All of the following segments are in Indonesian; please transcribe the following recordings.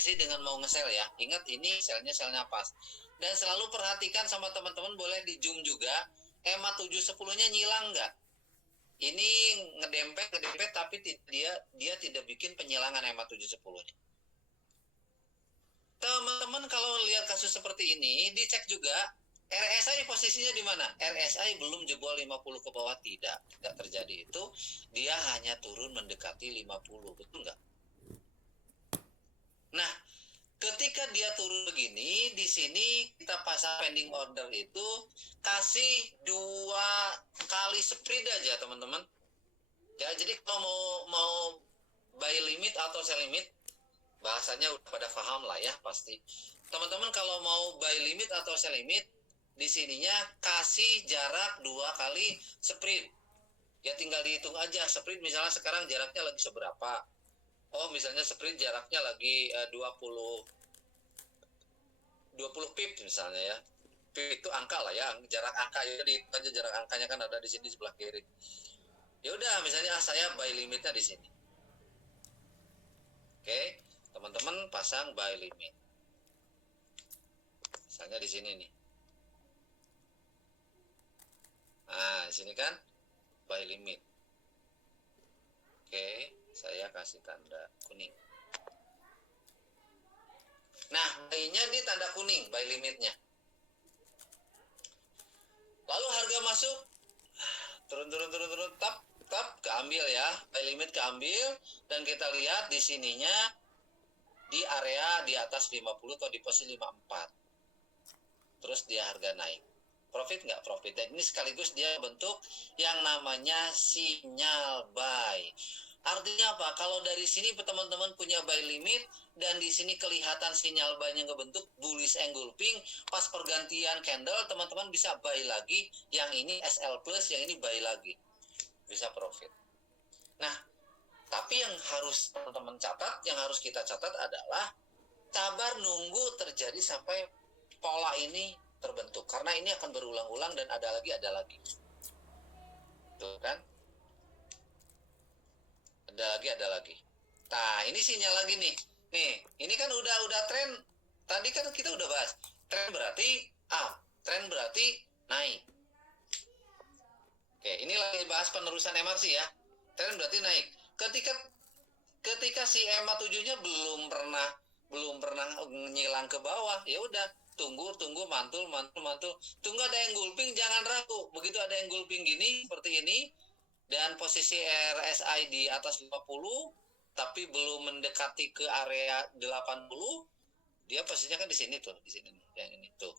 sih dengan mau nge-sell ya. Ingat ini selnya pas. Dan selalu perhatikan sama teman-teman, boleh di zoom juga. EMA 710-nya nyilang nggak? Ini ngedempet tapi dia tidak bikin penyilangan EMA 710-nya. Teman-teman kalau lihat kasus seperti ini, dicek juga RSI posisinya di mana? RSI belum jebol 50 ke bawah, tidak terjadi itu. Dia hanya turun mendekati 50, betul nggak? Nah, ketika dia turun begini, di sini kita pasang pending order itu kasih 2 kali spread aja, teman-teman. Ya, jadi kalau mau buy limit atau sell limit, bahasanya udah pada paham lah ya pasti. Teman-teman kalau mau buy limit atau sell limit, di sininya kasih jarak 2 kali spread. Ya tinggal dihitung aja spread, misalnya sekarang jaraknya lagi seberapa. Oh, misalnya spread jaraknya lagi 20 pip misalnya ya. Pip itu angka lah ya, jarak angka ya, dihitung aja jarak angkanya kan ada di sini sebelah kiri. Ya udah, misalnya saya buy limitnya di sini. Oke, teman-teman pasang buy limit. Misalnya di sini nih. Nah, di sini kan buy limit. Oke, saya kasih tanda kuning. Nah, buy-nya di tanda kuning, buy limitnya. Lalu harga masuk, turun, tap, keambil ya. Buy limit keambil, dan kita lihat di sininya di area di atas 50 atau di posisi 54. Terus dia harga naik. Profit nggak? Profit. Dan ini sekaligus dia bentuk yang namanya sinyal buy. Artinya apa? Kalau dari sini teman-teman punya buy limit dan di sini kelihatan sinyal buy-nya ngebentuk bullish engulfing, pas pergantian candle teman-teman bisa buy lagi, yang ini SL plus, yang ini buy lagi. Bisa profit. Nah, tapi yang harus teman-teman catat, yang harus kita catat adalah sabar nunggu terjadi sampai pola ini terbentuk, karena ini akan berulang-ulang dan ada lagi. Tuh kan? Ada lagi. Nah, ini sinyal lagi nih. Nih, ini kan udah tren. Tadi kan kita udah bahas. Tren berarti up, tren berarti naik. Oke, ini lagi bahas penerusan MRC ya. Tren berarti naik. Ketika si EMA 7-nya belum pernah nyilang ke bawah, ya udah tunggu mantul. Tunggu ada yang gulping, jangan ragu. Begitu ada yang gulping gini seperti ini dan posisi RSI di atas 50 tapi belum mendekati ke area 80, dia posisinya kan di sini tuh, di sini nih, yang ini tuh.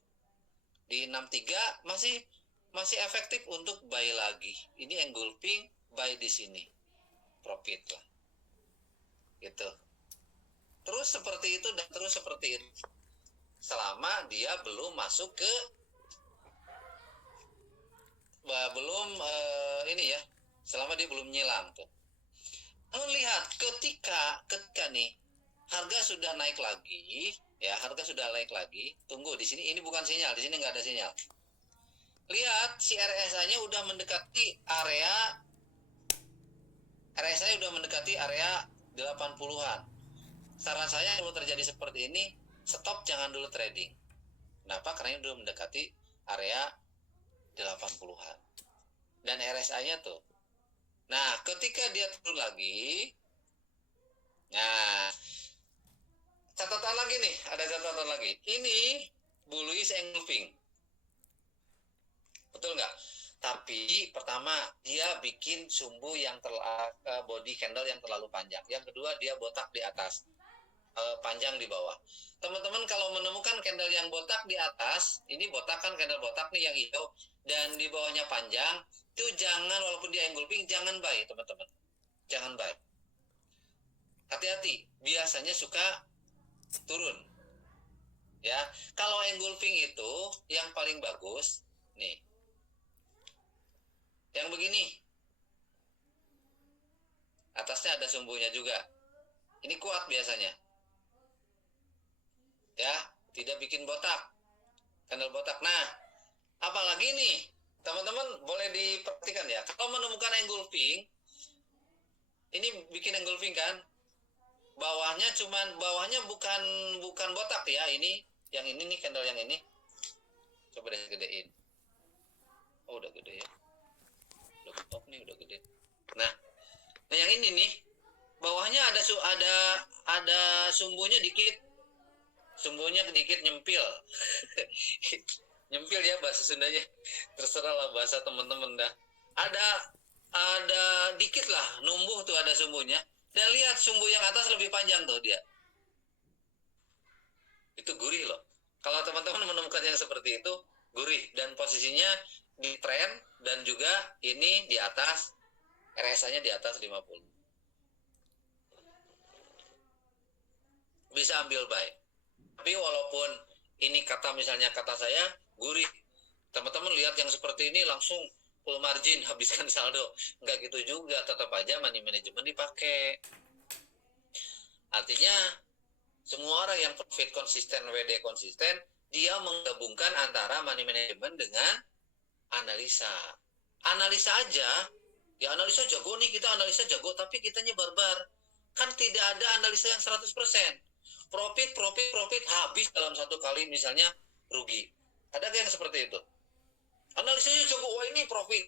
Di 63 masih efektif untuk buy lagi. Ini engulfing, buy di sini. Profit lah. Gitu. Terus seperti itu dan terus seperti itu. Selama dia belum masuk ke ini ya. Selama dia belum nyilang tuh. Lalu lihat ketika nih harga sudah naik lagi, ya harga sudah naik lagi. Tunggu di sini, ini bukan sinyal, di sini nggak ada sinyal. Lihat si RSI-nya udah mendekati area udah mendekati area 80-an. Saran saya kalau terjadi seperti ini, stop, jangan dulu trading. Kenapa? Karena ini udah mendekati area 80-an. Dan RSI-nya tuh. Nah, ketika dia turun lagi, nah, catatan lagi nih, ada catatan lagi. Ini bullish engulfing. Betul nggak? Tapi pertama dia bikin sumbu yang body candle yang terlalu panjang. Yang kedua dia botak di atas, panjang di bawah. Teman-teman kalau menemukan candle yang botak di atas, ini botak kan, candle botak nih yang hijau, dan di bawahnya panjang, itu jangan, walaupun dia engulfing, jangan buy teman-teman. Jangan buy. Hati-hati, biasanya suka turun. Ya, kalau engulfing itu yang paling bagus nih. Yang begini. Atasnya ada sumbunya juga. Ini kuat biasanya. Ya, tidak bikin botak. Candle botak. Nah, apalagi nih, teman-teman boleh diperhatikan ya. Kalau menemukan engulfing, ini bikin engulfing kan? bawahnya bukan botak ya, ini yang ini nih, candle yang ini. Coba deh gedein. Oh, udah gede ya. Udah gede. Nah, yang ini nih, bawahnya ada sumbunya dikit. Sumbunya sedikit nyempil. Nyempil ya bahasa Sundanya. Terserah lah bahasa teman-teman dah. Ada dikit lah, numbuh tuh ada sumbunya. Dan lihat sumbu yang atas lebih panjang tuh dia. Itu gurih loh. Kalau teman-teman menemukan yang seperti itu, gurih dan posisinya di trend dan juga ini di atas, RSI-nya di atas 50. Bisa ambil buy. Tapi walaupun ini misalnya kata saya gurih, teman-teman lihat yang seperti ini langsung full margin, habiskan saldo. Enggak gitu juga, tetap aja money management dipakai. Artinya semua orang yang profit konsisten, WD konsisten, dia menggabungkan antara money management dengan analisa. Analisa aja, ya analisa jago nih, kita analisa jago, tapi kitanya barbar. Kan tidak ada analisa yang 100%. Profit, habis dalam satu kali misalnya rugi. Ada yang seperti itu? Analisanya jago, wah ini profit.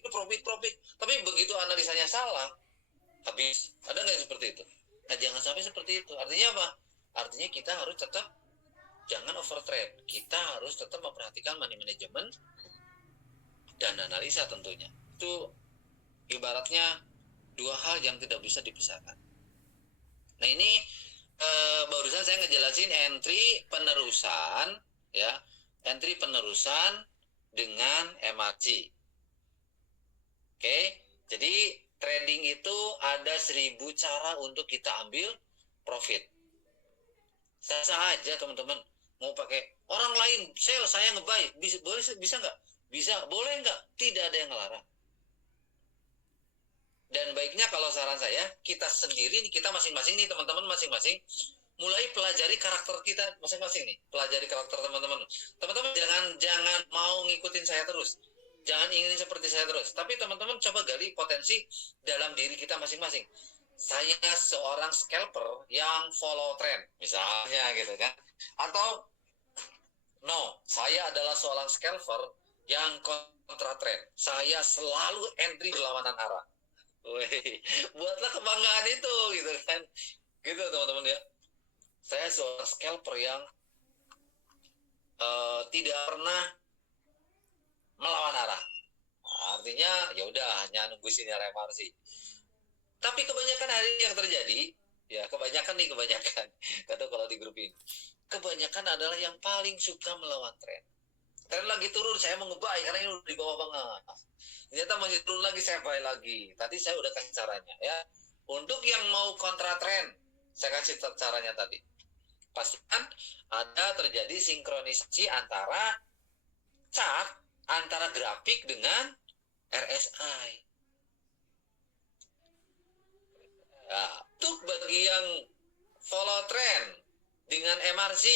Tapi begitu analisanya salah, habis. Ada nggak yang seperti itu? Nah, jangan sampai seperti itu. Artinya apa? Artinya kita harus tetap jangan overtrade. Kita harus tetap memperhatikan money management dan analisa tentunya. Itu ibaratnya dua hal yang tidak bisa dipisahkan. Nah, ini barusan saya ngejelasin entry penerusan ya. Entry penerusan dengan MACD. Oke, jadi trading itu ada 1000 cara untuk kita ambil profit. Sah-sah aja teman-teman. Mau pakai orang lain sell, saya nge-buy, bisa nggak? Bisa, boleh nggak? Tidak ada yang ngelarang. Dan baiknya kalau saran saya, kita sendiri, kita masing-masing nih teman-teman, masing-masing mulai pelajari karakter kita masing-masing nih. Pelajari karakter teman-teman. Teman-teman jangan mau ngikutin saya terus. Jangan ingin seperti saya terus. Tapi teman-teman coba gali potensi dalam diri kita masing-masing. Saya seorang scalper yang follow trend, misalnya gitu kan. Atau no, saya adalah seorang scalper yang kontra trend. Saya selalu entry berlawanan arah. Wih, buatlah kebanggaan itu gitu kan. Gitu teman-teman ya. Saya seorang scalper yang tidak pernah melawan arah. Artinya ya udah hanya nunggu sinyal MRC. Tapi kebanyakan hari ini yang terjadi, ya kebanyakan kata kalau di grup ini, kebanyakan adalah yang paling suka melawan tren. Tren lagi turun, saya mau nge-buy karena ini udah di bawah banget. Ternyata masih turun lagi, saya buy lagi. Tadi saya udah kasih caranya ya. Untuk yang mau kontra tren, saya kasih caranya tadi. Pastikan ada terjadi sinkronisasi antara chart, antara grafik dengan RSI. Nah, untuk bagi yang follow trend dengan MRC,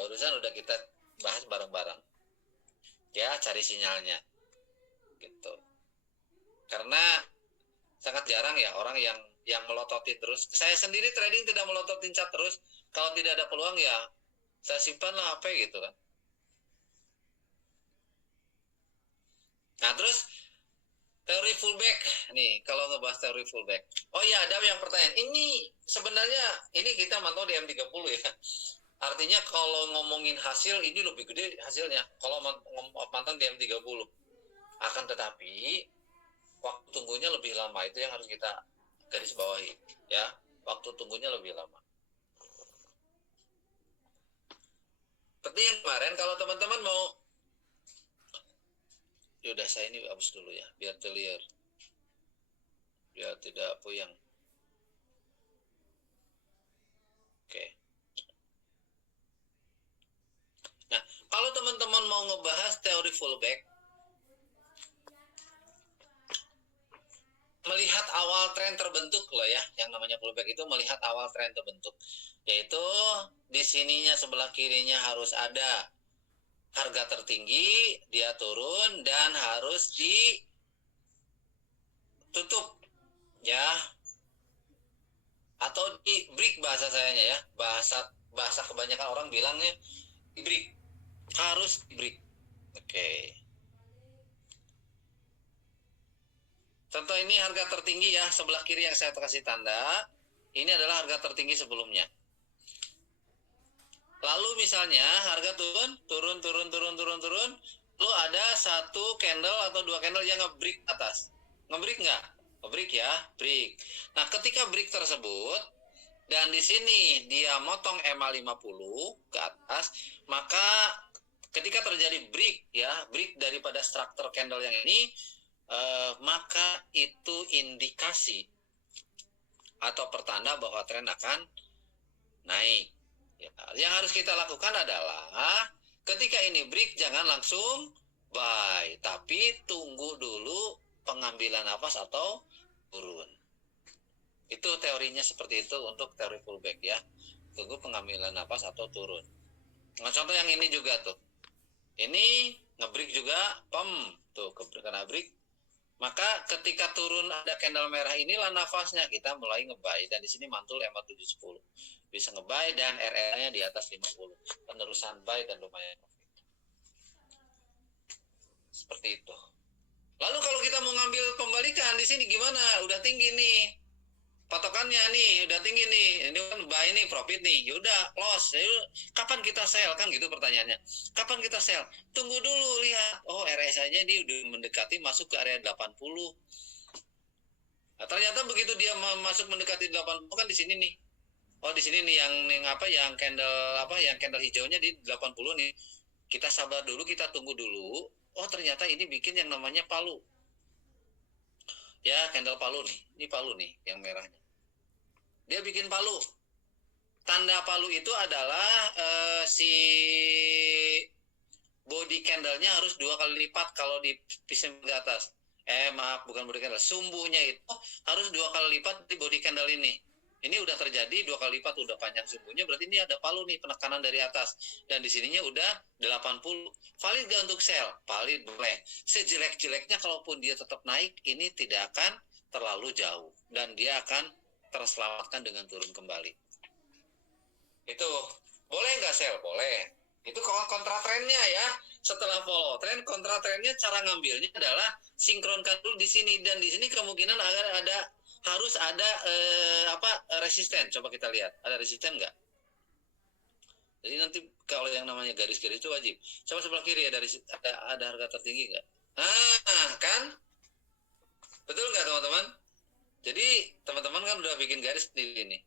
barusan udah kita bahas bareng-bareng. Ya, cari sinyalnya. Gitu. Karena sangat jarang ya orang yang melototin terus. Saya sendiri trading tidak melototin chart terus. Kalau tidak ada peluang ya saya simpan lah HP gitu kan. Nah, terus teori fullback nih, kalau ngebahas teori fullback. Oh iya, ada yang pertanyaan. Ini sebenarnya ini kita mantau di M30 ya. Artinya kalau ngomongin hasil ini lebih gede hasilnya kalau mantau di M30. Akan tetapi waktu tunggunya lebih lama, itu yang harus kita garis bawahi ya. Waktu tunggunya lebih lama. Seperti yang kemarin, kalau teman-teman mau, yaudah saya ini hapus dulu ya biar clear, biar tidak puyeng. Oke. Nah, kalau teman-teman mau ngebahas teori fullback, melihat awal tren terbentuk loh ya, yang namanya pullback itu melihat awal tren terbentuk, yaitu di sininya sebelah kirinya harus ada harga tertinggi, dia turun dan harus ditutup ya. atau di break bahasa sayanya ya, bahasa kebanyakan orang bilangnya di break, harus di break. Oke. Contoh ini harga tertinggi ya, sebelah kiri yang saya kasih tanda, ini adalah harga tertinggi sebelumnya. Lalu misalnya harga turun, lalu ada satu candle atau dua candle yang nge-break atas. Nge-break nggak? Nge-break ya, break. Nah, ketika break tersebut, dan di sini dia motong EMA 50 ke atas, maka ketika terjadi break ya, break daripada struktur candle yang ini, maka itu indikasi atau pertanda bahwa tren akan naik. Ya, yang harus kita lakukan adalah ketika ini break jangan langsung buy, tapi tunggu dulu pengambilan nafas atau turun. Itu teorinya seperti itu untuk teori pullback ya. Tunggu pengambilan nafas atau turun. Nah, contoh yang ini juga tuh. Ini ngebreak juga, tuh kena break. Maka ketika turun ada candle merah inilah nafasnya kita mulai ngebuy, dan di sini mantul EMA 710. Bisa ngebuy dan RR-nya di atas 50. Penerusan buy dan lumayan profit. Seperti itu. Lalu kalau kita mau ngambil pembalikan di sini gimana? Udah tinggi nih. Patokannya nih udah tinggi nih, ini kan buy nih, profit nih, yaudah close. Kapan kita sell kan gitu pertanyaannya, kapan kita sell? Tunggu dulu, lihat, oh RSI-nya dia udah mendekati masuk ke area 80. Nah, ternyata begitu dia masuk mendekati 80 kan di sini nih, oh di sini nih yang candle hijaunya di 80 nih, kita sabar dulu, kita tunggu dulu. Oh ternyata ini bikin yang namanya palu ya, candle palu nih, ini palu nih yang merahnya, dia bikin palu. Tanda palu itu adalah si body candle-nya harus 2 kali lipat kalau di pisau ke atas. Maaf, bukan body candle. Sumbunya itu harus 2 kali lipat di body candle ini. Ini udah terjadi 2 kali lipat, udah panjang sumbunya, berarti ini ada palu nih, penekanan dari atas. Dan di sininya udah 80. Valid gak untuk sell? Valid, boleh. Sejelek-jeleknya kalaupun dia tetap naik, ini tidak akan terlalu jauh. Dan dia akan terselamatkan dengan turun kembali. Itu boleh nggak sell? Boleh. Itu kontra trennya ya. Setelah follow trend, kontra trennya cara ngambilnya adalah sinkronkan dulu di sini, dan di sini kemungkinan harus ada resisten. Coba kita lihat, ada resisten nggak? Jadi nanti kalau yang namanya garis-garis itu wajib. Coba sebelah kiri ada harga tertinggi nggak? Nah, kan? Betul nggak teman-teman? Jadi teman-teman kan udah bikin garis di sini.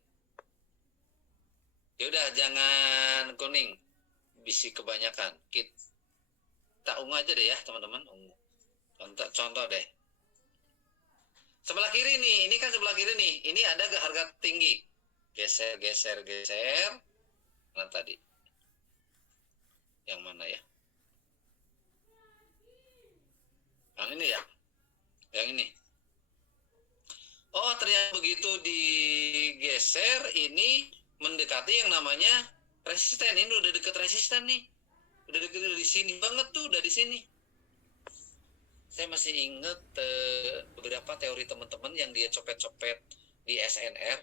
Yaudah, jangan kuning, bisi kebanyakan. Kita ungu aja deh ya teman-teman, ungu. Contoh deh. Sebelah kiri nih, ini kan sebelah kiri nih. Ini ada harga tinggi. Geser. Mana tadi? Yang mana ya? Yang ini ya? Yang ini. Oh, ternyata begitu digeser, ini mendekati yang namanya resisten. Ini udah deket resisten nih. Udah deket di sini banget tuh, udah di sini. Saya masih inget beberapa teori teman-teman yang dia copet-copet di SNR.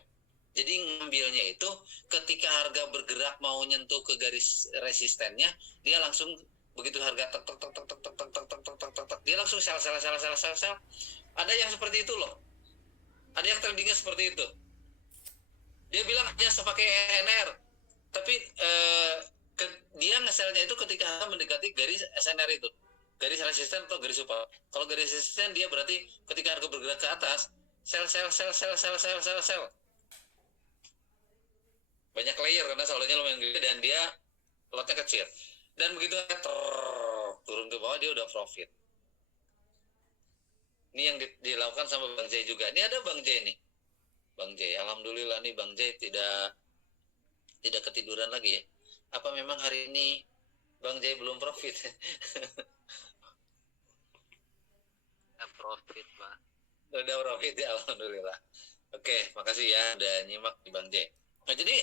Jadi ngambilnya itu ketika harga bergerak mau nyentuh ke garis resistennya, dia langsung begitu harga tek dia langsung sell. Ada yang seperti itu loh. Ada yang tradingnya seperti itu. Dia bilang hanya sepakai SNR, tapi dia nge-sell-nya itu ketika mendekati garis SNR itu, garis resisten atau garis support. Kalau garis resisten dia berarti ketika harga bergerak ke atas, sell. Banyak layer karena saldonya lumayan gede dan dia lotnya kecil. Dan begitu turun ke bawah dia udah profit. Ini yang dilakukan sama Bang J juga. Ini ada Bang J nih. Bang J, alhamdulillah nih Bang J tidak ketiduran lagi ya. Apa memang hari ini Bang J belum profit? Profit, Pak. Udah profit ya, alhamdulillah. Oke, makasih ya udah nyimak di Bang J. Nah, jadi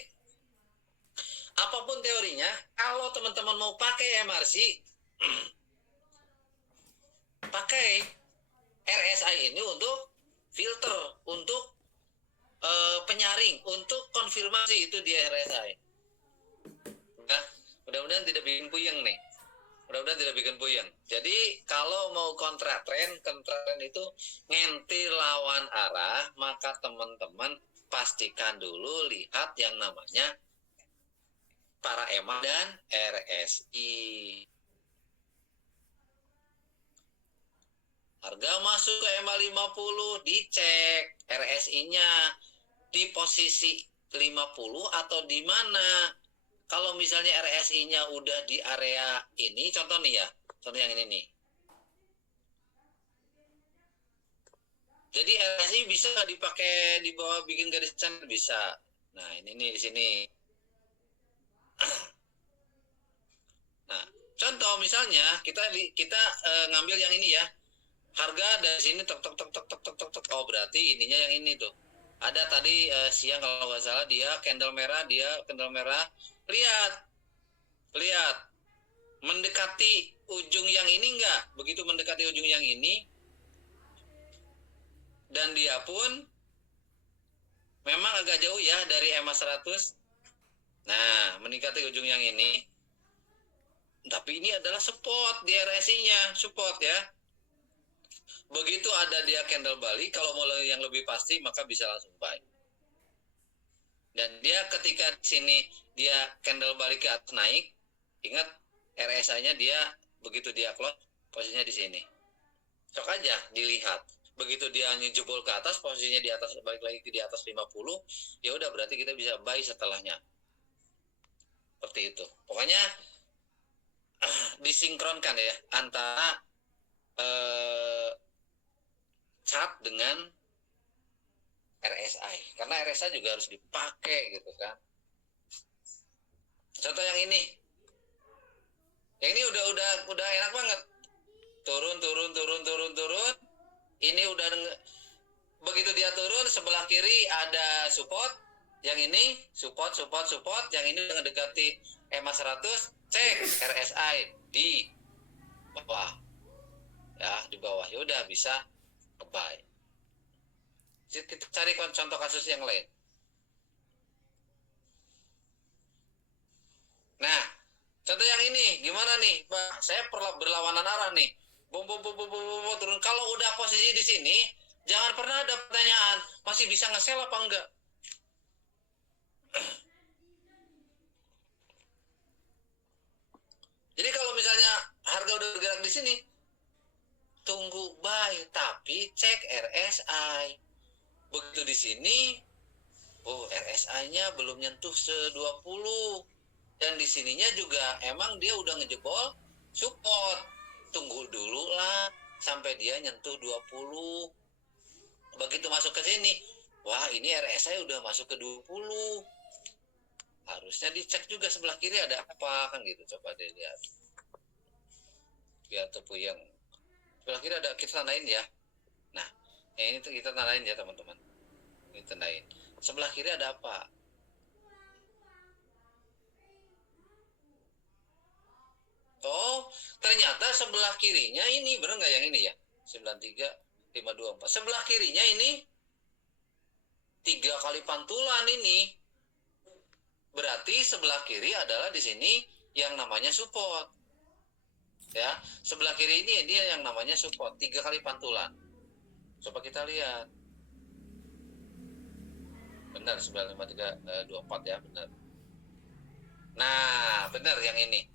apapun teorinya, kalau teman-teman mau pakai MRC, pakai RSI ini untuk filter, untuk penyaring untuk konfirmasi itu di RSI. Nah, mudah-mudahan tidak bikin puyeng nih. Mudah-mudahan tidak bikin puyeng. Jadi kalau mau kontra tren itu ngenti lawan arah, maka teman-teman pastikan dulu lihat yang namanya para EMA dan RSI. Harga masuk ke EMA 50, dicek RSI-nya di posisi 50 atau di mana. Kalau misalnya RSI-nya udah di area ini, contoh nih ya, contoh yang ini nih. Jadi RSI bisa nggak dipakai di bawah bikin garisan? Bisa. Nah ini nih di sini. Nah contoh misalnya kita ngambil yang ini ya. Harga dari sini tek tek tek tek tek tek tek. Oh berarti ininya yang ini tuh. Ada tadi siang kalau nggak salah dia candle merah. Lihat, lihat. Mendekati ujung yang ini enggak? Begitu mendekati ujung yang ini, dan dia pun memang agak jauh ya dari EMA 100. Nah, mendekati ujung yang ini. Tapi ini adalah support di RSI-nya, support ya. Begitu ada dia candle balik, kalau mau yang lebih pasti maka bisa langsung buy. Dan dia ketika di sini dia candle balik ke atas naik, ingat RSI-nya dia begitu dia close posisinya di sini. Cok aja dilihat. Begitu dia jebol ke atas, posisinya di atas, balik lagi di atas 50, ya udah berarti kita bisa buy setelahnya. Seperti itu. Pokoknya disinkronkan ya antara chart dengan RSI. Karena RSI juga harus dipakai gitu kan. Contoh yang ini. Yang ini udah enak banget. Turun. Ini udah begitu dia turun, sebelah kiri ada support. Yang ini support. Yang ini udah ngedekati EMA 100, cek RSI di bawah. Ya, di bawah. Ya udah bisa buy. Kita cari contoh kasus yang lain. Nah, contoh yang ini gimana nih, Pak? Saya berlawanan arah nih. Turun. Kalau udah posisi di sini, jangan pernah ada pertanyaan masih bisa nge-sell apa enggak. Jadi kalau misalnya harga udah bergerak di sini, tunggu buy, tapi cek RSI. Begitu di sini, oh RSI-nya belum nyentuh 20. Dan di sininya juga emang dia udah ngejebol support. Tunggu dulu lah sampai dia nyentuh 20. Begitu masuk ke sini, wah ini RSI udah masuk ke 20. Harusnya dicek juga sebelah kiri ada apa kan gitu. Coba deh lihat. Biar terpuyeng. Sebelah kiri ada, kita tandain ya. Nah, ini tuh kita tandain ya teman-teman. Ini tandain. Sebelah kiri ada apa? Oh, ternyata sebelah kirinya ini, bener nggak yang ini ya? 93524. Sebelah kirinya ini 3 kali pantulan ini. Berarti sebelah kiri adalah di sini yang namanya support. Ya, sebelah kiri ini dia yang namanya support, 3 kali pantulan. Coba kita lihat. Benar 95324 ya, benar. Nah, benar yang ini.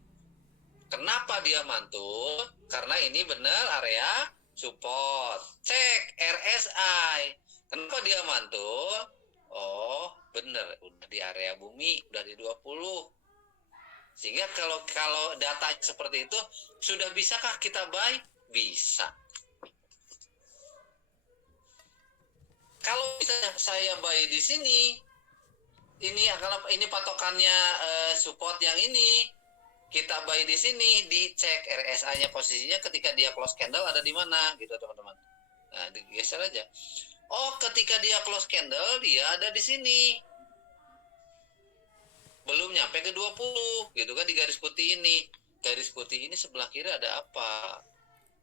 Kenapa dia mantul? Karena ini benar area support. Cek RSI. Kenapa dia mantul? Oh, benar. Udah di area bumi, udah di 20. Sehingga kalau data seperti itu, sudah bisakah kita buy? Bisa. Kalau misalnya saya buy di sini, ini patokannya support yang ini. Kita buy di sini, dicek RSI-nya posisinya ketika dia close candle ada di mana gitu teman-teman. Nah, digeser aja. Oh, ketika dia close candle dia ada di sini. Belum nyampe ke 20 gitu kan di garis putih ini. Garis putih ini sebelah kiri ada apa?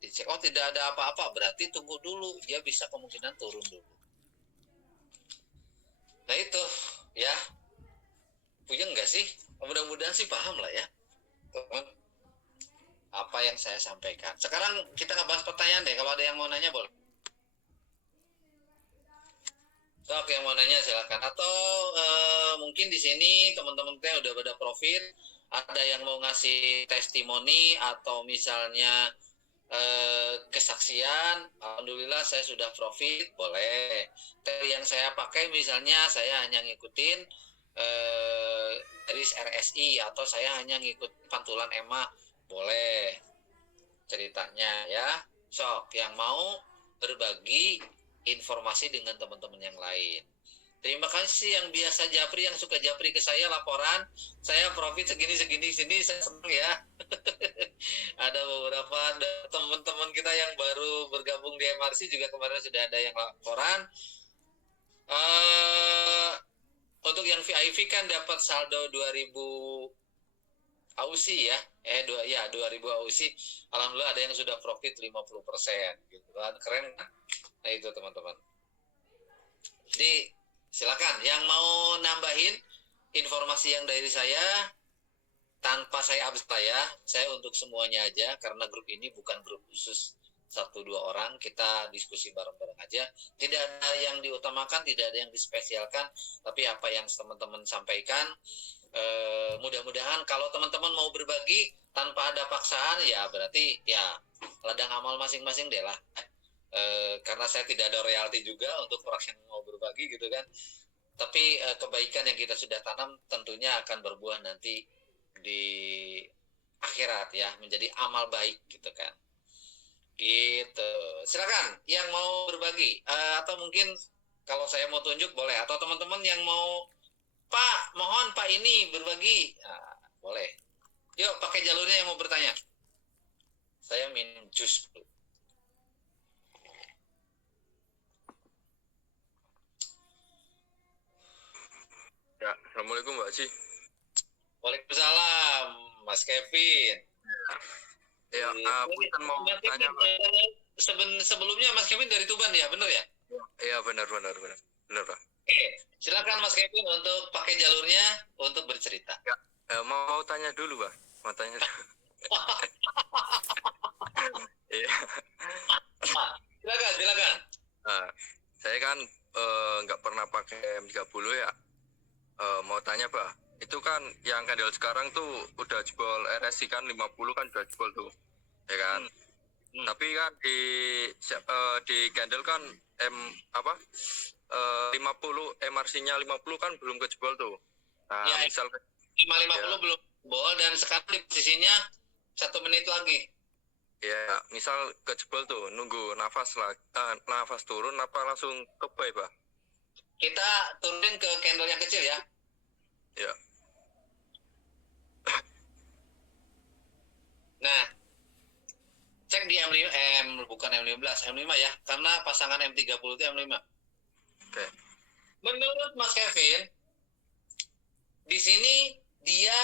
Dicek, oh tidak ada apa-apa, berarti tunggu dulu. Dia bisa kemungkinan turun dulu. Nah itu ya, puyeng nggak sih? Mudah-mudahan sih paham lah ya, teman, apa yang saya sampaikan. Sekarang kita ngebahas pertanyaan deh. Kalau ada yang mau nanya boleh. Sok yang mau nanya silakan. Atau mungkin di sini teman-teman kita udah pada profit, ada yang mau ngasih testimoni atau misalnya kesaksian. Alhamdulillah saya sudah profit, boleh. Tapi yang saya pakai misalnya saya hanya ngikutin garis RSI atau saya hanya ngikut pantulan EMA, boleh ceritanya ya. Sok yang mau berbagi informasi dengan teman-teman yang lain. Terima kasih yang biasa japri, yang suka japri ke saya laporan. Saya profit segini sini, saya senang ya. Ada beberapa teman-teman kita yang baru bergabung di MRC juga kemarin sudah ada yang laporan. Untuk yang VIP kan dapat saldo 2000 AUSI ya. 2000 AUSI. Alhamdulillah ada yang sudah profit 50% gitu kan. Keren kan? Nah itu teman-teman. Jadi silakan yang mau nambahin informasi yang dari saya tanpa saya update saya untuk semuanya aja karena grup ini bukan grup khusus 1-2 orang, kita diskusi bareng-bareng aja. Tidak ada yang diutamakan, tidak ada yang dispesialkan, tapi apa yang teman-teman sampaikan, mudah-mudahan kalau teman-teman mau berbagi tanpa ada paksaan ya berarti ya ladang amal masing-masing deh lah. Karena saya tidak ada royalti juga untuk orang yang mau berbagi gitu kan. Tapi kebaikan yang kita sudah tanam tentunya akan berbuah nanti di akhirat ya, menjadi amal baik gitu kan. Gitu. Silakan yang mau berbagi atau mungkin kalau saya mau tunjuk boleh, atau teman-teman yang mau, Pak, mohon Pak ini berbagi. Nah, boleh. Yuk pakai jalurnya yang mau bertanya. Saya minum jus dulu. Ya, Assalamualaikum Mbak Ci. Waalaikumsalam, Mas Kevin. Ya, punten mau tanya Pak. Sebelumnya Mas Kevin dari Tuban ya, benar ya? Iya benar Pak. Oke, silakan Mas Kevin untuk pakai jalurnya untuk bercerita. Ya, mau tanya dulu Pak. Mau tanya. Iya. Silakan. Saya kan nggak pernah pakai M30 ya. Mau tanya Pak, itu kan yang Kendal sekarang tuh udah jebol RSI kan 50 kan udah jebol tuh, ya kan? Tapi kan di Kendal kan 50 MRC-nya 50 kan belum kejebol tuh. Nah, ya, misal 550 ya, belum jebol dan sekarang di posisinya 1 menit lagi. Ya, misal kejebol tuh, nunggu nafas turun apa langsung kebay Pak? Kita turunin ke candle yang kecil ya. Ya. Nah, cek di bukan M15, M5 ya, karena pasangan M30 itu M5. Oke. Menurut Mas Kevin, di sini dia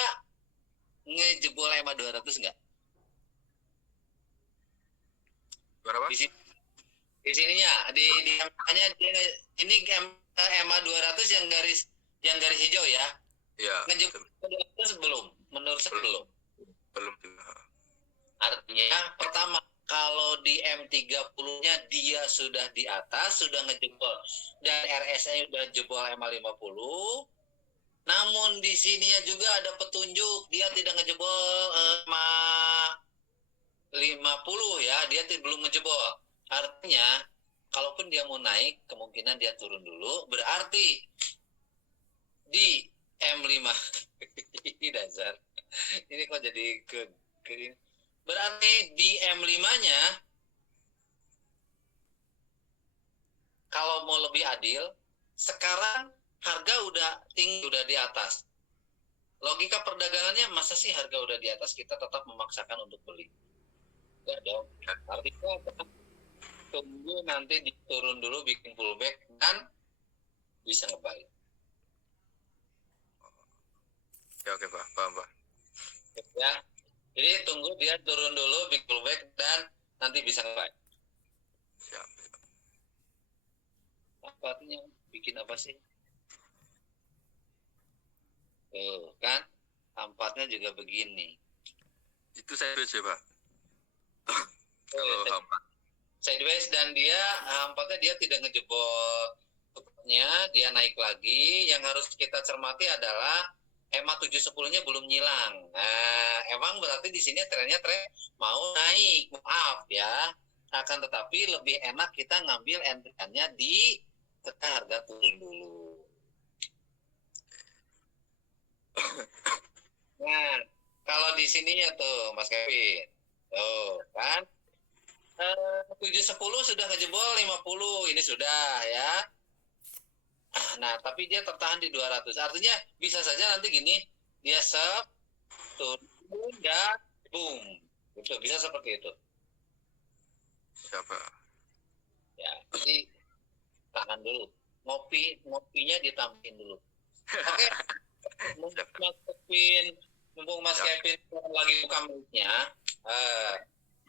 ngejebol EMA 200 nggak? Berapa? Di sininya, di EMA-nya ini EMA 200 yang garis hijau ya. Iya. Ngejebol 200 belum? Menurut saya belum. Belum. Artinya pertama, kalau di M30-nya dia sudah di atas, sudah ngejebol dan RSI sudah jebol EMA 50. Namun di sininya juga ada petunjuk dia tidak ngejebol EMA 50 ya, dia belum ngejebol. Artinya kalaupun dia mau naik, kemungkinan dia turun dulu, berarti di M5 ini dasar. Ini kok jadi ke berarti di M5-nya kalau mau lebih adil, sekarang harga udah tinggi, udah di atas. Logika perdagangannya, masa sih harga udah di atas kita tetap memaksakan untuk beli? Enggak dong. Artinya tunggu nanti diturun dulu, bikin pullback dan bisa ngebuy. Ya oke Pak, paham Pak. Ya, jadi tunggu dia turun dulu, bikin pullback dan nanti bisa ngebuy. Siap. Apa artinya bikin apa sih? Tuh kan, A4-nya juga begini. Itu sideways ya, Pak? Tuh, Kalau hampa. sideways, dan dia A4-nya dia tidak ngejebol tutupnya, dia naik lagi. Yang harus kita cermati adalah EMA 710-nya belum nyilang. Nah, emang berarti di sini trennya mau naik, maaf ya. Akan tetapi lebih enak kita ngambil entry-nya di ketika harga turun dulu. Nah, kalau di sininya tuh, Mas Kevin. Tuh, kan? 710 sudah ngejebol 50, ini sudah ya. Nah, tapi dia tertahan di 200. Artinya bisa saja nanti gini, dia turun dan boom. Gitu, bisa seperti itu. Siapa? Ya, jadi tahan dulu. Ngopinya ditambahin dulu. Oke, mumpung Mas Kevin lagi buka mic-nya,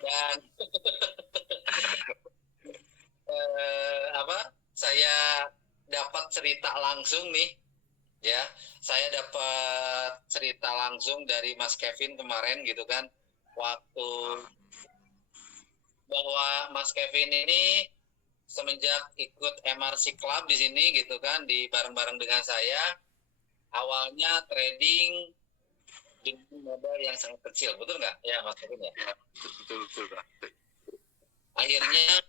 dan saya dapat cerita langsung nih, ya. Saya dapat cerita langsung dari Mas Kevin kemarin gitu kan, waktu bahwa Mas Kevin ini semenjak ikut MRC Club di sini gitu kan, di bareng-bareng dengan saya, awalnya trading dengan modal yang sangat kecil, betul nggak? Ya, Mas Kevin ya. Betul, Pak. Akhirnya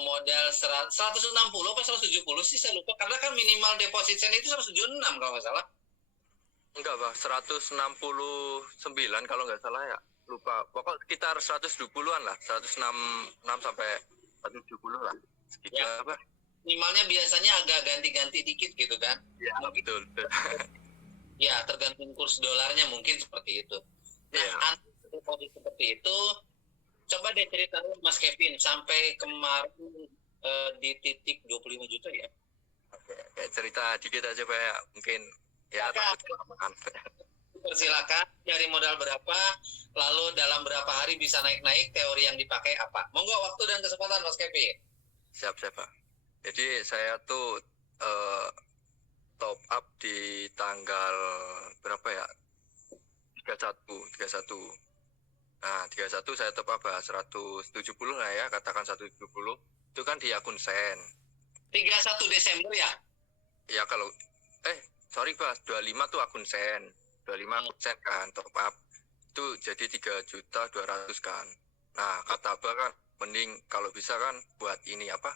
modal 160 apa 170 sih, saya lupa, karena kan minimal deposit sen itu 176 kalau nggak salah. Enggak, Pak. 169 kalau nggak salah ya. Lupa. Pokok sekitar 120-an lah. 166 sampai 170 lah. Segitu Ya. apa? Minimalnya biasanya agak ganti-ganti dikit gitu kan. Ya, betul. Ya, tergantung kurs dolarnya mungkin seperti itu. Nah, deposit seperti itu, coba deh ceritain Mas Kevin sampai kemarin di titik 25 juta ya. Oke, cerita dikit aja Pak ya. Mungkin ya takut kelamaan. Persilakan, dari modal berapa, lalu dalam berapa hari bisa naik-naik, teori yang dipakai apa? Monggo waktu dan kesempatan Mas Kevin. Siap, Pak. Jadi saya tuh top up di tanggal berapa ya? 31. Nah, 31 saya top up 170 lah ya, katakan 170. Itu kan di akun Sen. 31 Desember ya? Ya kalau sorry Pak, 25 tuh akun Sen. 25 akun Sen kan top up. Itu jadi 3.200.000 kan. Nah, kata Abah kan mending kalau bisa kan buat ini apa?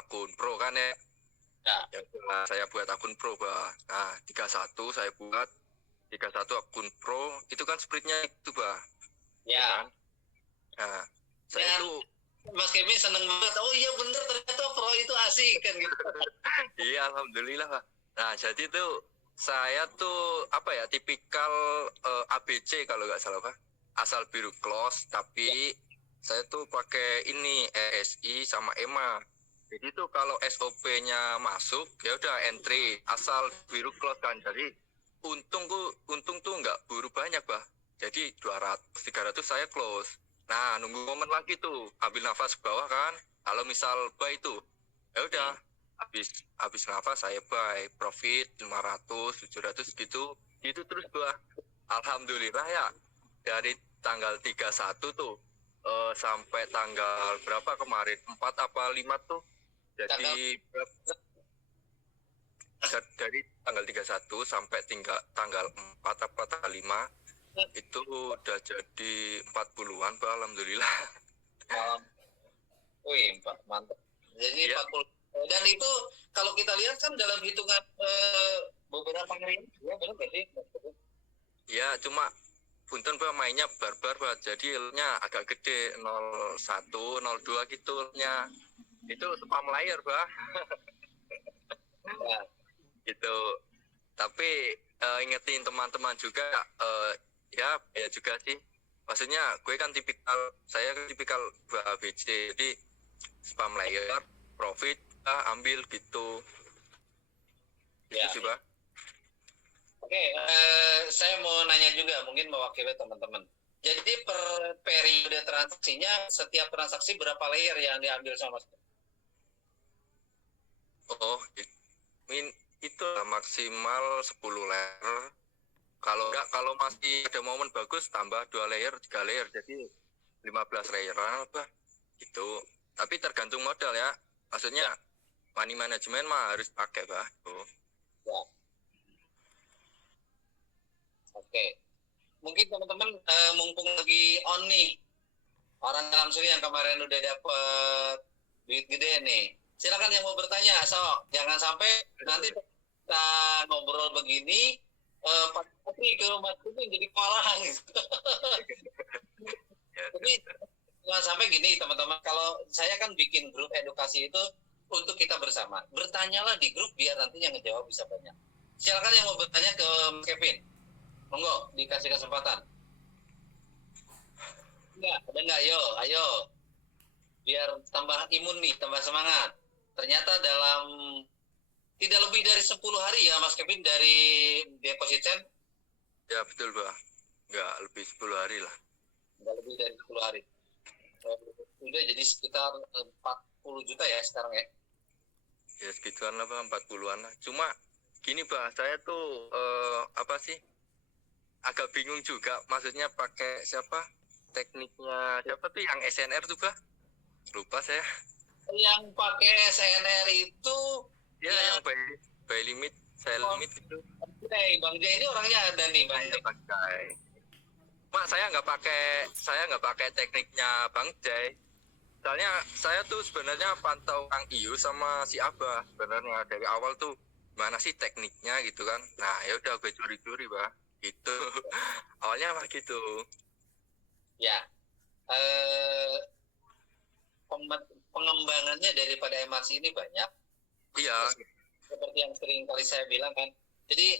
Akun Pro kan ya. Ya, saya buat akun Pro, Bah. Nah, 31 saya buat 31 akun Pro, itu kan splitnya itu, Bah. Ya. Kan? Nah, saya tuh Mas Kevin seneng banget. Oh iya bener, ternyata Pro itu asik kan gitu. Iya, alhamdulillah, Pak. Nah, jadi tuh saya tuh apa ya, tipikal ABC kalau nggak salah, Pak. Asal biru close, tapi saya tuh pakai ini ESI sama EMA. Jadi tuh kalau SOP-nya masuk, ya udah entry asal biru close kan. Jadi untung tuh nggak buru banyak, Bah. Jadi 200, 300 saya close. Nah, nunggu momen lagi tuh, ambil nafas ke bawah kan. Kalau misal buy itu, ya udah habis nafas saya buy profit 500, 700 gitu. Gitu terus gua. Alhamdulillah ya. Dari tanggal 31 tuh sampai tanggal berapa kemarin? 4 apa 5 tuh. Jadi dari tanggal 31 sampai tanggal 4 apa tanggal 5 itu udah jadi 40-an, Pak, alhamdulillah. Wih, Pak, mantap. Jadi ya. 40. Dan itu kalau kita lihat kan dalam hitungan beberapa hari ini ya, benar gak sih? Ya, cuma punten Pak, mainnya barbar, Pak. Jadi nya agak gede, 01, 02 gitu nya. Itu spam layer, Pak. Ya. Gitu. Tapi ingetin teman-teman juga ya juga sih. Maksudnya gue kan saya kan tipikal ABC. Jadi spam layer, profit, ambil gitu. Ya. Gitu sih, Pak. Oke, saya mau nanya juga, mungkin mewakili teman-teman. Jadi per periode transaksinya, setiap transaksi berapa layer yang diambil sama? Oh, itu maksimal 10 layer. Kalau enggak, kalau masih ada momen bagus tambah 2 layer, 3 layer, jadi 15 layer apa gitu. Tapi tergantung modal ya. Maksudnya money management mah harus pakai, Pak. Tuh. Ya, oke. Mungkin teman-teman mumpung lagi on nih, orang dalam sini yang kemarin udah dapet duit gede nih. Silakan yang mau bertanya, sok. Jangan sampai nanti kita ngobrol begini, Pak Patri ke rumah ini jadi kewalahan. Jadi jangan sampai gini teman-teman. Kalau saya kan bikin grup edukasi itu untuk kita bersama. Bertanyalah di grup biar nanti yang ngejawab bisa banyak. Silakan yang mau bertanya ke Mas Kevin. Monggo dikasih kesempatan. Enggak, ada enggak? Ayo. Biar tambah imun nih, tambah semangat. Ternyata dalam tidak lebih dari 10 hari ya Mas Kevin dari deposit send? Ya betul, Pak. Enggak lebih 10 hari lah. Enggak lebih dari 10 hari. Udah jadi sekitar 40 juta ya sekarang ya? Ya segituan lah, Pak, 40-an lah. Cuma gini, Pak, saya tuh apa sih? Agak bingung juga. Maksudnya pakai siapa? Tekniknya siapa tuh yang SNR tuh, Pak? Lupa saya. Yang pakai SNR itu Ya, yang by limit, saya limit itu. Bang Jai ini orangnya ada nih Bang Jai. Pakai. Mak, saya nggak pakai tekniknya Bang Jai. Soalnya saya tuh sebenarnya pantau Kang Iyo sama si Abah sebenarnya dari awal tuh mana sih tekniknya gitu kan. Nah ya udah gue curi-curi, Pak. Gitu. Awalnya mah gitu. Ya. Pengembangannya daripada MRC ini banyak. Iya. Seperti yang sering kali saya bilang kan. Jadi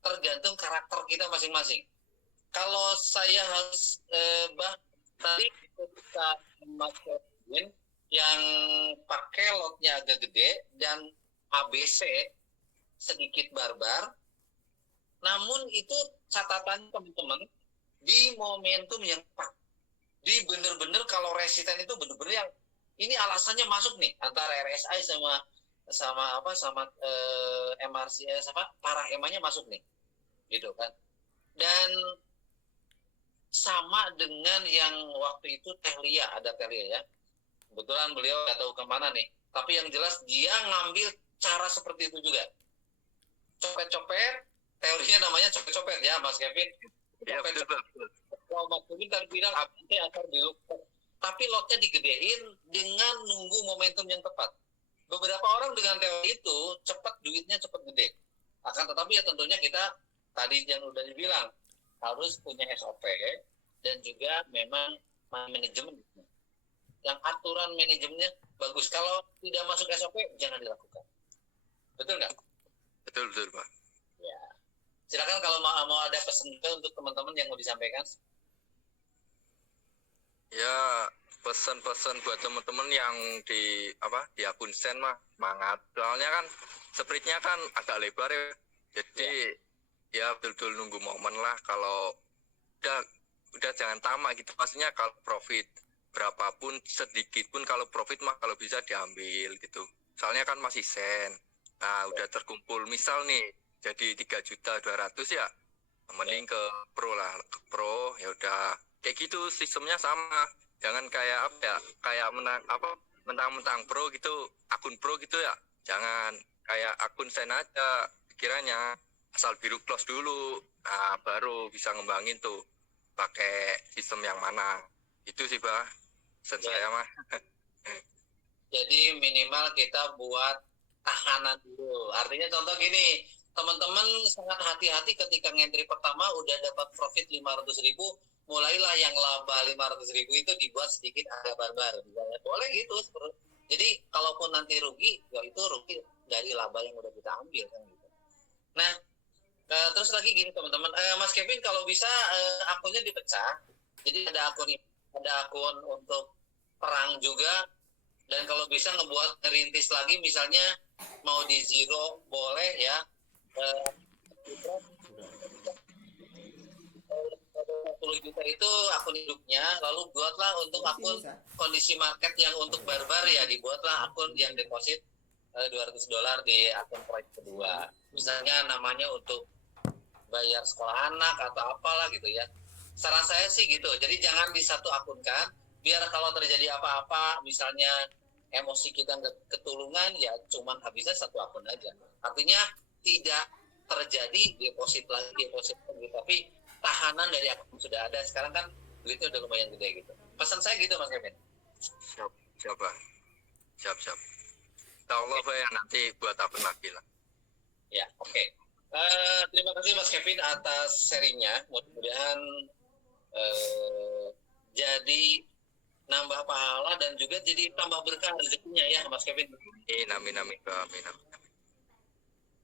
tergantung karakter kita masing-masing. Kalau saya harus tadi ketika Mas Kevin yang pakai lotnya agak gede dan ABC sedikit barbar, namun itu catatan teman-teman di momentum yang tepat. Di bener-bener kalau resisten itu bener-bener yang ini alasannya masuk nih antara RSI sama MRC sama para EMA-nya masuk nih, gitu kan. Dan sama dengan yang waktu itu Tehlia, ada Tehlia ya. Kebetulan beliau nggak tahu kemana nih. Tapi yang jelas dia ngambil cara seperti itu juga. Copet-copet, teorinya namanya copet-copet ya Mas Kevin. Iya betul. Kalau Mas Kevin tadi bilang ABC akan dilupakan. Tapi lotnya digedein dengan nunggu momentum yang tepat. Beberapa orang dengan teori itu cepat duitnya cepat gede. Akan tetapi ya tentunya kita tadi yang udah dibilang harus punya SOP dan juga memang manajemen. Yang aturan manajemennya bagus. Kalau tidak masuk SOP jangan dilakukan. Betul nggak? Betul Pak. Ya. Silakan kalau mau ada pesan juga untuk teman-teman yang mau disampaikan. Ya pesan-pesan buat teman-teman yang di akun Sen mah semangat. Soalnya kan spreadnya kan agak lebar ya. Jadi ya betul-betul nunggu momen lah. Kalau udah jangan tamak gitu. Maksudnya kalau profit berapapun sedikit pun kalau profit mah kalau bisa diambil gitu. Soalnya kan masih sen. Nah udah terkumpul misal nih jadi 3.200.000 ya. Mending ke pro lah, ke pro ya udah kayak gitu sistemnya sama. Jangan kayak kayak mentang-mentang pro gitu, akun pro gitu ya. Jangan kayak akun sen aja pikirannya. Asal biru close dulu. Nah, baru bisa ngembangin tuh pakai sistem yang mana. Itu sih, Pak. Saya mah. Jadi minimal kita buat tahanan dulu. Artinya contoh gini, teman-teman sangat hati-hati ketika ngentri pertama udah dapat profit 500.000, mulailah yang laba 500.000 itu dibuat sedikit agak barbar. Boleh gitu. Jadi kalaupun nanti rugi, ya itu rugi dari laba yang udah kita ambil kan gitu. Nah, terus lagi gini teman-teman, Mas Kevin kalau bisa akunnya dipecah. Jadi ada akun untuk perang juga, dan kalau bisa ngebuat ngerintis lagi misalnya mau di zero boleh ya. 10 juta itu akun hidupnya, lalu buatlah untuk akun kondisi market yang untuk barbar ya, dibuatlah akun yang deposit $200 di akun proyek kedua. Misalnya namanya untuk bayar sekolah anak atau apalah gitu ya. Saran saya sih gitu. Jadi jangan di satu akun kan. Biar kalau terjadi apa-apa, misalnya emosi kita nggak ketulungan, ya cuman habisnya satu akun aja. Artinya tidak terjadi deposit lagi, tapi tahanan dari akun sudah ada. Sekarang kan duitnya udah lumayan gede gitu. Pesan saya gitu Mas Kevin. Siap, Pak. Siap. Insya Allah, Pak, ya, nanti buat akun lagi lah. Ya, oke. Terima kasih Mas Kevin atas sharingnya. Mudah-mudahan jadi nambah pahala dan juga jadi tambah berkah rezekinya ya Mas Kevin. Amin, Pak. Amin.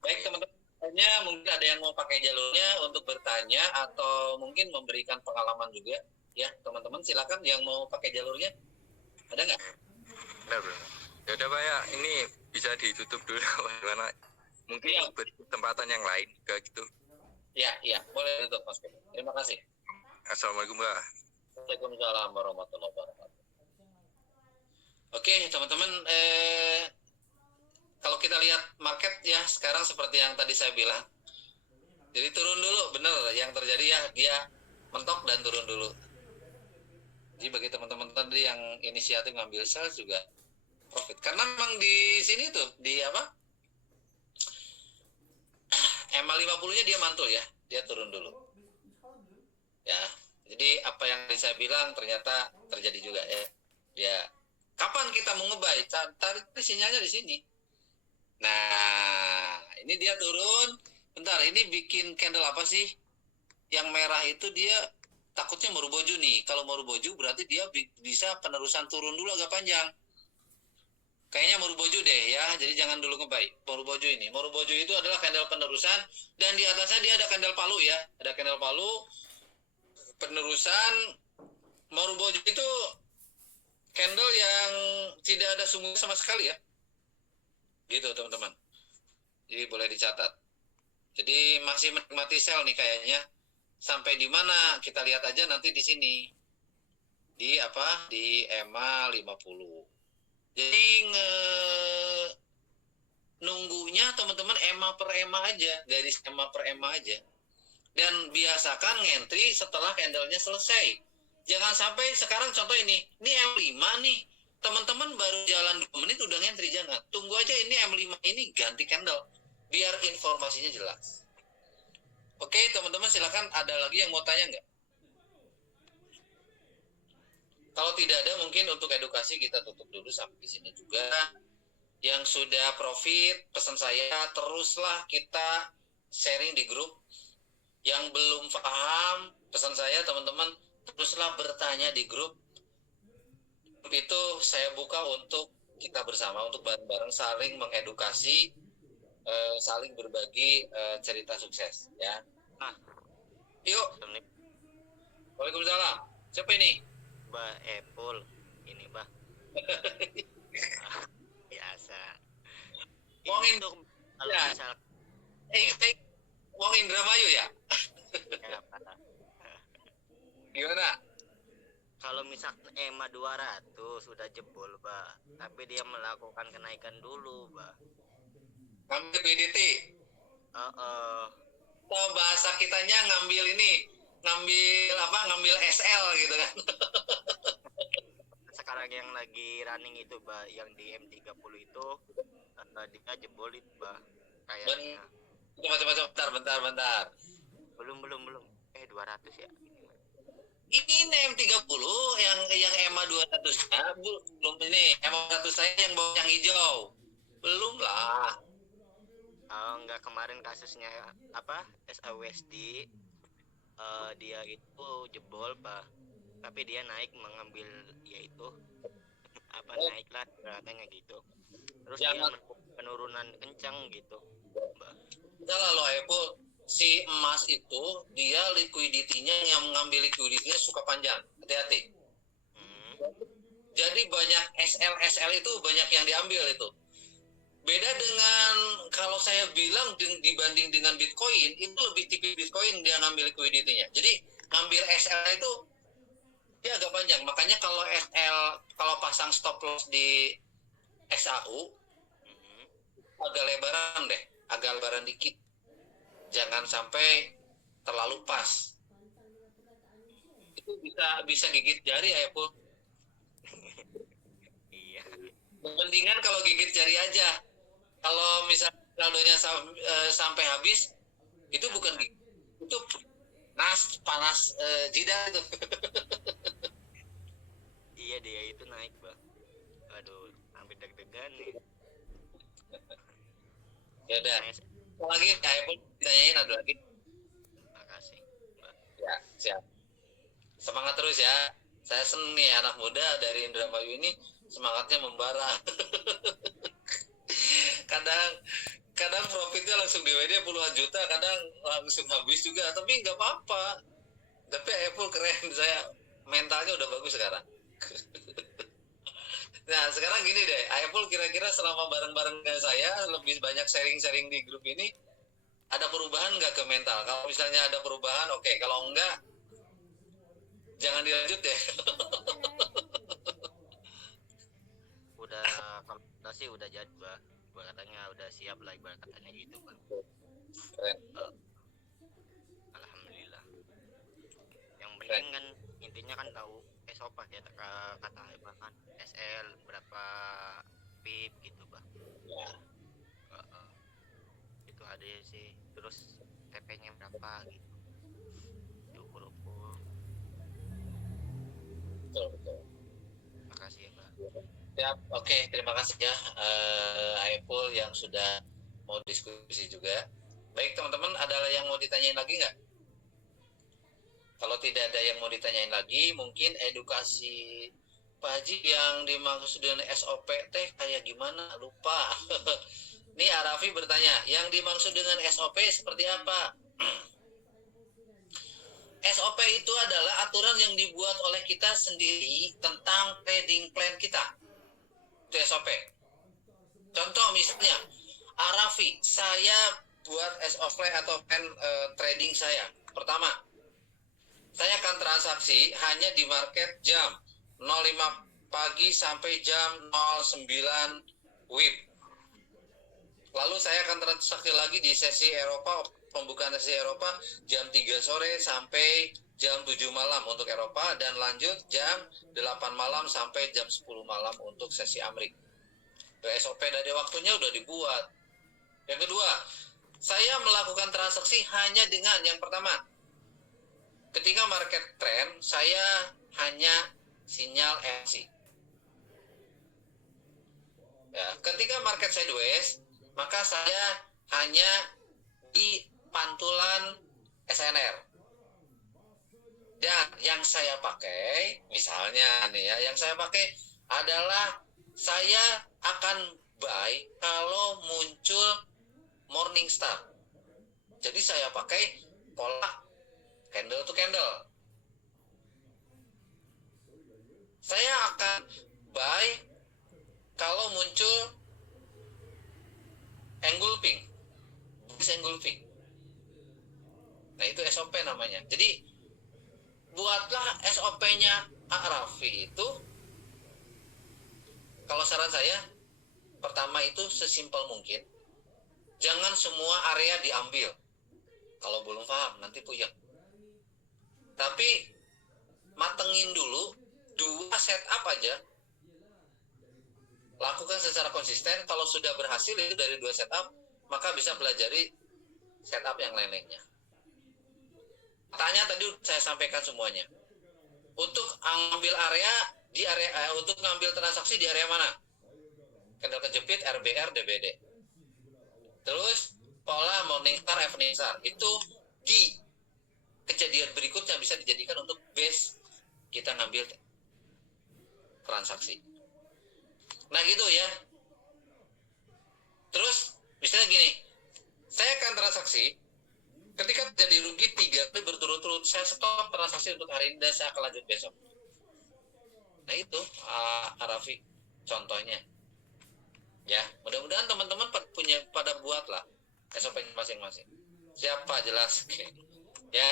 Baik teman-teman, mungkin ada yang mau pakai jalurnya untuk bertanya atau mungkin memberikan pengalaman juga ya teman-teman, silakan yang mau pakai jalurnya. Ada nggak? Benar. Ya udah, Pak, ya, ini bisa ditutup dulu karena mungkin Ya. kesempatan yang lain juga gitu. Ya, boleh tutup Mas Kevin. Terima kasih. Assalamualaikum, Pak. Waalaikumsalam warahmatullahi wabarakatuh. Oke teman-teman, kalau kita lihat market ya sekarang seperti yang tadi saya bilang, jadi turun dulu, bener yang terjadi ya, dia mentok dan turun dulu. Jadi bagi teman-teman tadi yang inisiatif ngambil sales juga profit, karena memang di sini tuh di apa EMA 50-nya dia mantul ya, dia turun dulu ya. Jadi apa yang saya bilang ternyata terjadi juga ya. Dia kapan kita mau ngebuy? Tarik sinyalnya di sini. Nah, ini dia turun. Bentar, ini bikin candle apa sih? Yang merah itu dia takutnya Maruboju nih. Kalau Maruboju berarti dia bisa penerusan turun dulu agak panjang. Kayaknya Maruboju deh ya, jadi jangan dulu ngebuy. Maruboju ini. Maruboju itu adalah candle penerusan dan di atasnya dia ada candle palu ya. Ada candle palu penerusan. Maruboju itu candle yang tidak ada sumber sama sekali ya. Gitu teman-teman. Jadi boleh dicatat. Jadi masih menikmati sell nih kayaknya. Sampai di mana kita lihat aja nanti di sini. Di apa? Di EMA 50. Jadi nunggunya teman-teman EMA per EMA aja, garis EMA per EMA aja. Dan biasakan ngentri setelah candlenya selesai. Jangan sampai sekarang contoh ini M5 nih. Teman-teman baru jalan 2 menit udah ngentri, jangan. Tunggu aja ini M5 ini ganti candle. Biar informasinya jelas. Oke teman-teman, silakan ada lagi yang mau tanya nggak? Kalau tidak ada, mungkin untuk edukasi kita tutup dulu sampai di sini juga. Yang sudah profit, pesan saya teruslah kita sharing di grup. Yang belum paham, pesan saya teman-teman teruslah bertanya di grup. Itu saya buka untuk kita bersama, untuk bareng-bareng saling mengedukasi, saling berbagi cerita sukses ya. Yuk. Waalaikumsalam. Siapa ini? Bah Epul ini bah. Biasa. Wongin Itu kalau ya. misal Wong Indramayu ya? Gimana? Kalau misalkan EMA 200 sudah jebol bah, tapi dia melakukan kenaikan dulu bah. Ngambil PDT. Oh, bahasa kitanya ngambil ini, ngambil SL gitu kan. Sekarang yang lagi running itu bah, yang di M30 itu dia jebol itu bah kayaknya. Bentar. Belum 200 ya. Ini M30 yang EMA 200-nya belum, ini EMA 200 saya yang bawah yang hijau. Belum lah. Enggak, kemarin kasusnya apa SAWSD dia itu jebol pak, tapi dia naik mengambil yaitu apa naiklah katanya gitu, terus Jangan. dia penurunan kencang gitu mbak. Salah loh Apple, si emas itu dia liquidity-nya yang mengambil liquidity-nya suka panjang, hati-hati. Jadi banyak SL itu banyak yang diambil itu. Beda dengan kalau saya bilang dibanding dengan Bitcoin, itu lebih tipis Bitcoin dia ngambil liquidity-nya. Jadi ngambil SL itu dia agak panjang. Makanya kalau SL, kalau pasang stop loss di SAU, agak lebaran deh, agak lebaran dikit. Jangan sampai terlalu pas. Itu bisa gigit jari ya, Pul. Iya. Mendingan kalau gigit jari aja. Kalau misalnya saldonya sampai habis, itu bukan gigit, itu panas jidat itu. Iya dia itu naik bang. Aduh, hampir deg-degan nih. Ya udah. Makanya Apa lagi? Kayak Pul ditanyain ada lagi. makasih mbak. Ya, siap. Semangat terus ya. Saya seneng nih anak muda dari Indramayu ini semangatnya membara. kadang kadang profitnya langsung di WD puluhan juta, kadang langsung habis juga, tapi nggak apa-apa. Tapi Apple keren, saya mentalnya udah bagus sekarang. Nah sekarang gini deh, Apple kira-kira selama bareng-bareng dengan saya lebih banyak sharing-sharing di grup ini, ada perubahan nggak ke mental? Kalau misalnya ada perubahan, oke. Kalau enggak, jangan dilanjut deh. Udah kalau udah sih udah jadi mbak. Mbak katanya udah siap lah ibarat katanya gitu bang. Keren. Alhamdulillah. Yang penting kan intinya kan tahu SOP ya kata Abang kan SL berapa pip gitu bang. Ya, Itu ada sih. Terus TP-nya berapa gitu. Itu ukur-ukur. betul. Makasih ya bang. Siap, oke. Terima kasih ya Apple yang sudah mau diskusi juga. Baik teman-teman, ada yang mau ditanyain lagi nggak? Kalau tidak ada yang mau ditanyain lagi, mungkin edukasi Pak Haji yang dimaksud dengan SOP teh kayak gimana? Lupa. Nih Arafi bertanya, yang dimaksud dengan SOP seperti apa? SOP itu adalah aturan yang dibuat oleh kita sendiri tentang trading plan kita. Itu SOP. Contoh misalnya, Arafi, saya buat SOP atau plan trading saya. Pertama, saya akan transaksi hanya di market jam 05 pagi sampai jam 09 WIB. Lalu saya akan transaksi lagi di sesi Eropa, pembukaan sesi Eropa jam 3 sore sampai jam 7 malam untuk Eropa, dan lanjut jam 8 malam sampai jam 10 malam untuk sesi Amerika. SOP dari waktunya udah dibuat. Yang kedua, saya melakukan transaksi hanya dengan yang pertama, ketika market trend, saya hanya sinyal RC. Ya, ketika market sideways, maka saya hanya di pantulan SNR. Dan yang saya pakai, misalnya nih ya, yang saya pakai adalah saya akan buy kalau muncul morning star. Jadi saya pakai pola candle to candle. Saya akan buy kalau muncul engulfing, bullish engulfing. Nah itu SOP namanya. Jadi buatlah SOP-nya Arafi itu. Kalau saran saya, pertama itu sesimpel mungkin. Jangan semua area diambil. Kalau belum paham nanti puyeng. Tapi matengin dulu 2 setup aja. Lakukan secara konsisten. Kalau sudah berhasil itu dari 2 setup, maka bisa pelajari setup yang lain-lainnya. Tanya tadi saya sampaikan semuanya. Untuk ambil area di area untuk ngambil transaksi di area mana? Candle kejepit, RBR, DBD. Terus pola morning star, evening star. Itu di kejadian berikutnya bisa dijadikan untuk base kita ngambil transaksi. Nah gitu ya. Terus misalnya gini, saya akan transaksi, ketika terjadi rugi 3 kali berturut-turut, saya stop transaksi untuk hari ini dan saya akan lanjut besok. Nah itu Arafi contohnya. Ya, mudah-mudahan teman-teman pada buat lah SOP masing-masing. Siapa jelas? Ya,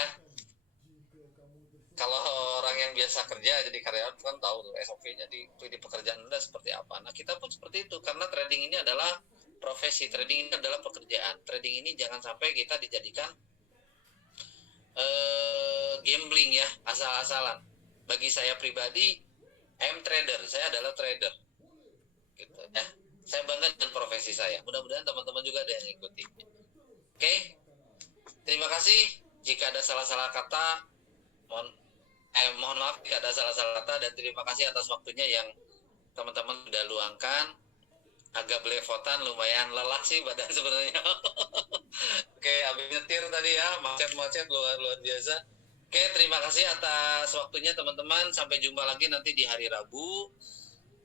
kalau orang yang biasa kerja jadi karyawan kan tahu tuh SOP-nya di pekerjaan Anda seperti apa. Nah kita pun seperti itu, karena trading ini adalah profesi, trading ini adalah pekerjaan. Trading ini jangan sampai kita dijadikan gambling ya, asal-asalan. Bagi saya pribadi, I'm trader, saya adalah trader. Gitu ya. Saya bangga dengan profesi saya. Mudah-mudahan teman-teman juga ada yang ikuti. Oke. Terima kasih. Jika ada salah-salah kata, mohon maaf jika ada salah-salah kata, dan terima kasih atas waktunya yang teman-teman sudah luangkan. Agak belepotan, lumayan lelah sih badan sebenarnya. Oke, habis nyetir tadi ya, macet-macet luar biasa. Oke, terima kasih atas waktunya teman-teman. Sampai jumpa lagi nanti di hari Rabu.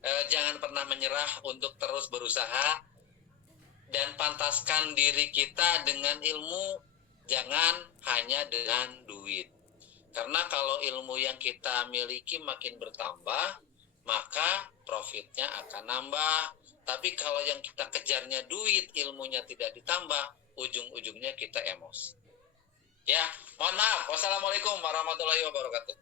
Jangan pernah menyerah untuk terus berusaha dan pantaskan diri kita dengan ilmu, jangan hanya dengan duit. Karena kalau ilmu yang kita miliki makin bertambah, maka profitnya akan nambah. Tapi kalau yang kita kejarnya duit, ilmunya tidak ditambah, ujung-ujungnya kita emosi. Ya, mohon maaf. Wassalamualaikum warahmatullahi wabarakatuh.